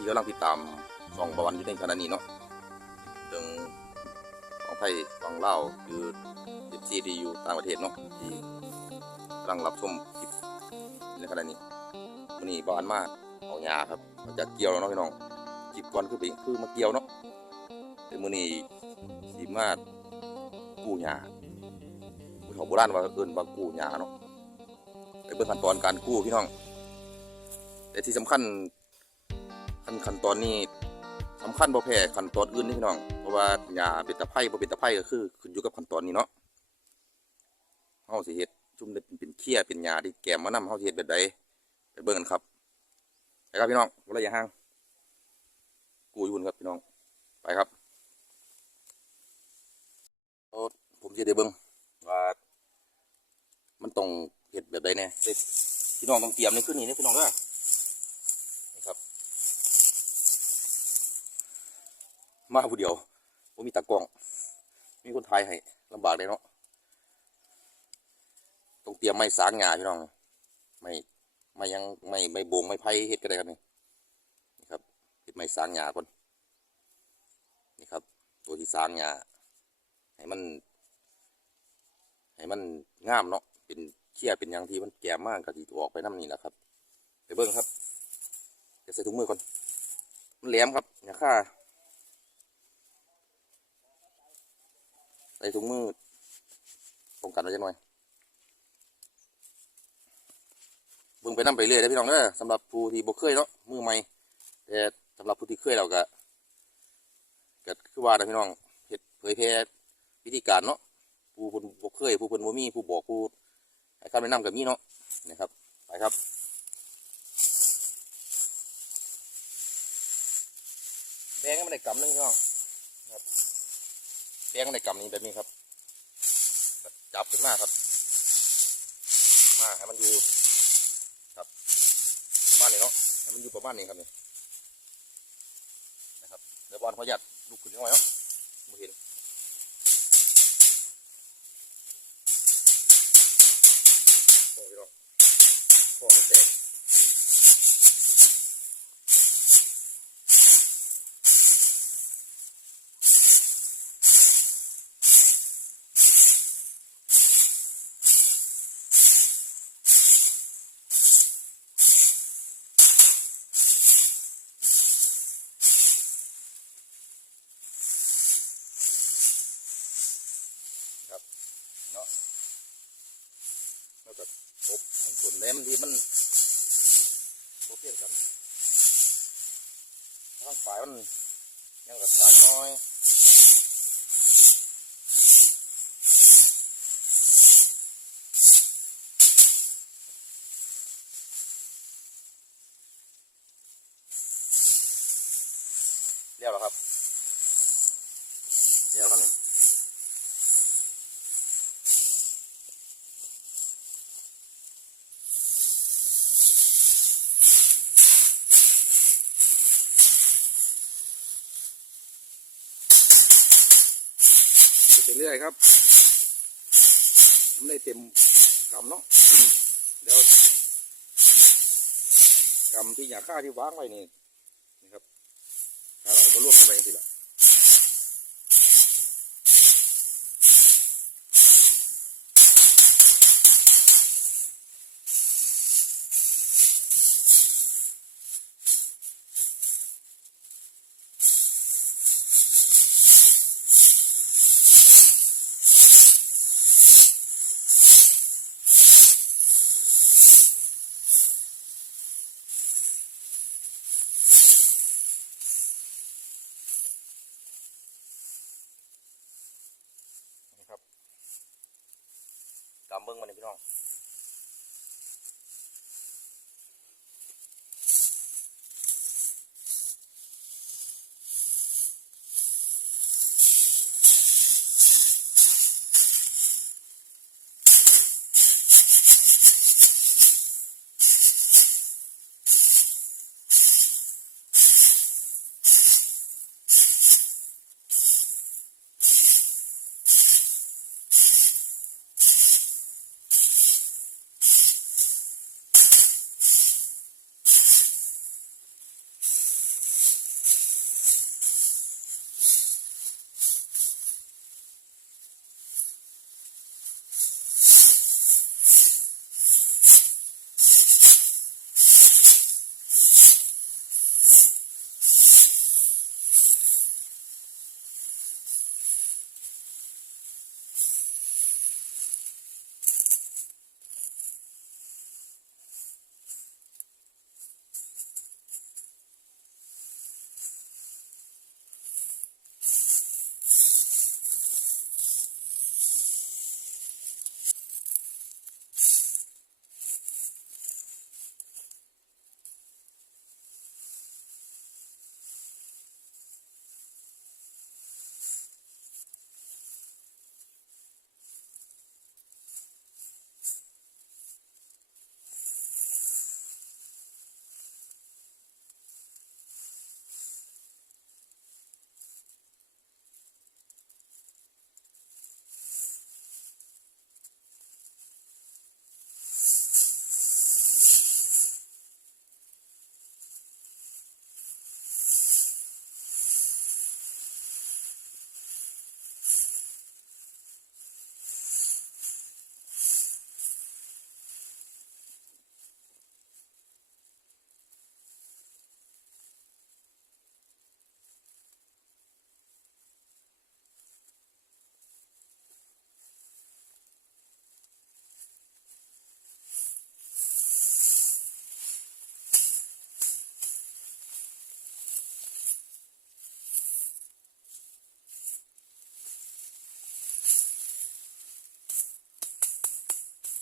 ที่กำลังติดตามสองประวันอยู่ในขณะนี้เนาะเรื่องของไทยฝั่งลาวคือเอฟซีที่อยู่ต่างประเทศเนาะที่กำลังรับชมคลิปในขณะนี้วันนี้บานมากเอาหญ้าครับมาจากเกี่ยวแล้วเนาะพี่น้องคลิปก่อนคือเป็นคือมาเกี่ยวเนาะแต่มื้อนี้สิมากู้หญ้าผู้เฒ่าโบราณว่าเอิ้นว่ากู้หญ้าเนาะไปเบิ่งขั้นตอนการกู้พี่น้องแต่ที่สำคัญ ขั้นขั้นตอนนี้สำคัญบ่แพ้ขั้นตอนอื่นนี่พี่น้องเพราะว่าหญ้าเป็นตะไคร้บ่เป็นตะไคร้ก็คือขึ้นอยู่กับขั้นตอนนี้เนาะเฮาสิเฮ็ดจุ่มเป็นเป็นเขี้ยเป็นหญ้าที่แกมมานำเฮาสิเฮ็ดแบบใดไปเบิ่งกันครับไปครับพี่น้องบ่ระยะห่างกูอยู่พุ่นครับพี่น้องไปครับผมสิได้เบิ่งว่ามันต้องเฮ็ดแบบใดแน่เด็พี่น้องต้องเตรียมนี่ขึ้นนี่นะพี่น้องเด้อ นี่ครับ มาผู้เดียวผมมีตากล้อง มีคนถ่ายให้ลำบากเลยเนาะต้องเตรียมไม้สางงาพี่น้องไม่ไม่ยังไม่ไม่โบงไม่ไผ่เฮ็ดก็ได้ครับนี่นี่ครับเฮ็ดไม้สางงาก่อนนี่ครับ ตัวที่สางงาให้มัน ให้มันงามเนาะเป็นเขี้ยเป็นยังที่มันแก่มากก็ที่ออกไปน้ำนี่แหละครับ ไปเบิ่งครับจะใส่ถุงมือก่อนมันแหลมครับอย่าฆ่า ใส่ถุงมือป้องกันไว้จังหน่อยเบิ่งไปน้ำไปเรื่อยได้พี่น้องเด้อสำหรับผู้ที่บ่เคยเนาะมือใหม่แต่สำหรับผู้ที่เคยเราก็ก็คือว่านะพี่น้องเฮ็ดเผยแพร่วิธีการเนาะผู้เพิ่นบ่เคยผู้เพิ่นบ่มีผู้บอกผู้ให้คำแนะนำกับมีเนาะนะครับไปครับแบงให้มันได้กำนึงพี่น้อง แบงให้มันได้กำนี้แบบนี้ครับ จับขึ้นมาครับ มาให้มันอยู่ครับประมาณนี้เนาะให้มันอยู่ประมาณนี้ครับนี่นะครับเดี๋ยวบอลขอหยัดลูกขึ้นน้อยเนาะมือเห็น ที่มันโบเพียงกันทางฝ่ายมันยังกับสายน้อยเรียบแล้วครับ เรื่อยครับทำได้เต็มกำเนาะเดี๋ยวกำที่อยากฆ่าที่วางไว้นี่นะครับถ้าเราก็รวบกันไปทีละ เบิ้งมาเนี่ยพี่น้อง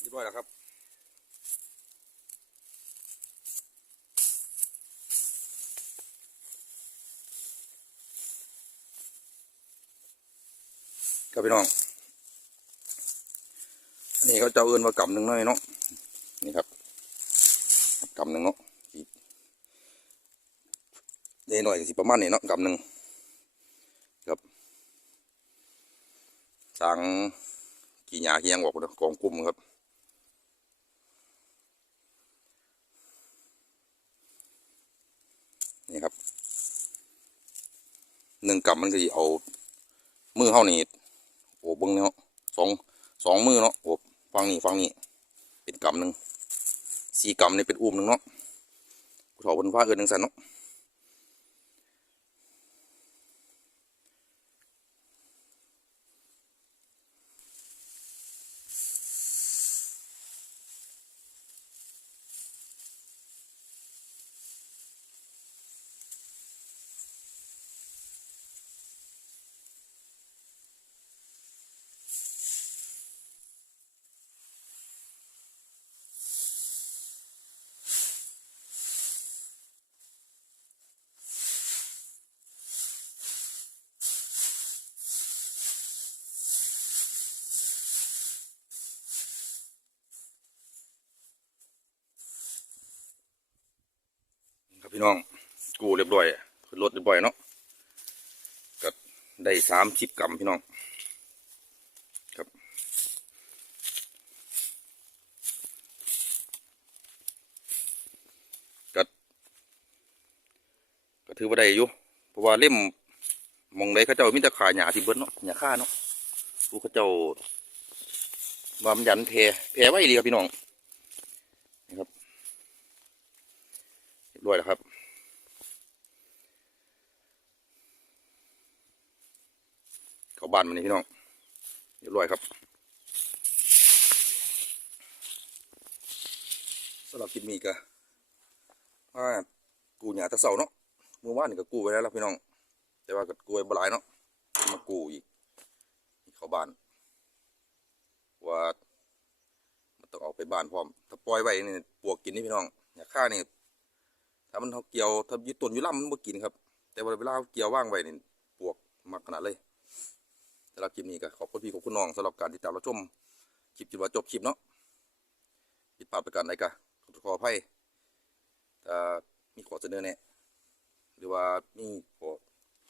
รียบร้อยแล้วครับครับพี่น้อง อันนี้เขาจะเอาเอินมากำหนึ่งหน่อยเนาะ นี่ครับกำหนึ่งเนาะสิได้หน่อยสิประมาณนี้เนาะกำหนึ่งครับสั่งกี่หยากี่ยังบอกเนะกองกลุ่มครับ นี่ครับ หนึ่งกำมันก็จะเอา มือเข้านี่โอบเบิ้งเนาะสองสองมือเนาะโอบฟังนี่ฟังนี่เป็นกำหนึ่งสี่กำนี่เป็นอุ้มหนึ่งเนาะผู้ถอบนฟ้าเอินหนึ่งสันเนาะ พี่น้องกูเรียบร้อยขึ้นรถเรียบร้อยเนาะก็ได้สามสิบกำพี่น้องครับก็ก็ถือว่าได้อยู่เพราะว่าเล่มมองใดเขาเจ้ามีแต่ขายหญ้าที่เบิ้ลเนาะหญ้าค่าเนาะดูเขาเจ้าว่ามันยันแพรแพรไว้ดีครับพี่น้องนี่ครับเรียบร้อยแล้วครับ เข้าบ้านมานี่พี่น้องเรียบร้อยครับสำหรับคลิปนี้ก็ว่ากูหยาตะเสาเนาะเมื่อวานนี่ก็กูไว้แล้วละพี่น้อง แต่ว่าก็กูไว้บ่หลายเนาะมากูอีกเข้าบ้านว่ามันต้องออกไปบ้านพร้อมถ้าปล่อยไว้นี่ปวกกินนี่พี่น้องอย่าฆ่านี่ถ้ามันเขาเกี่ยวถ้ายึดต้นอยึดลำมันบ่กินครับ แต่เวลาเกี่ยวว่างไว้นี่ปวกมักขนาดเลยำหรับคลิปนี้ก็ขอบคุณพี่ขอบคุณน้องสำหรับการติดตามรับชมคลิปจนว่าจบคลิปเนาะผิดพลาดประการใดก็ขออภัยถ้ามีขอเสนอแนะหรือว่ามีขอ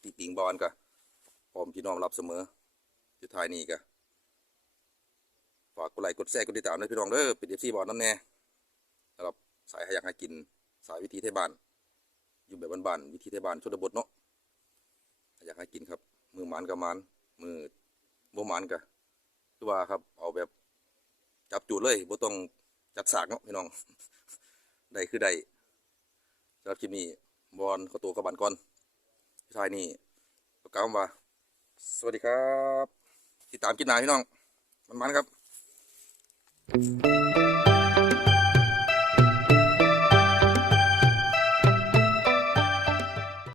ตีติงบอลก็พร้อมพี่น้องรับเสมอสุดท้ายนี้ก็ฝากกดไลค์กดแชร์กดติดตามด้วยพี่น้องเด้อเป็นเอฟซีบอลนั่นแน่สำหรับสายหายากหากินสายวิธีไทบานอยู่แบบบ้านๆวิธีไทบานชนบทเนาะอยากให้กินครับ มือหมันกับมันมือ บ่หมานกะคือว่าครับ เอาแบบ จับจูดเลยบ่ต้องจัดสากเนาะพี่น้อง ได้คือได้สำหรับคลิปนี้บอลเข้าตัวกับบันก่อนพี่ชายนี่ประกาศว่า สวัสดีครับติดตามกินนาพี่น้อง มันมันครับ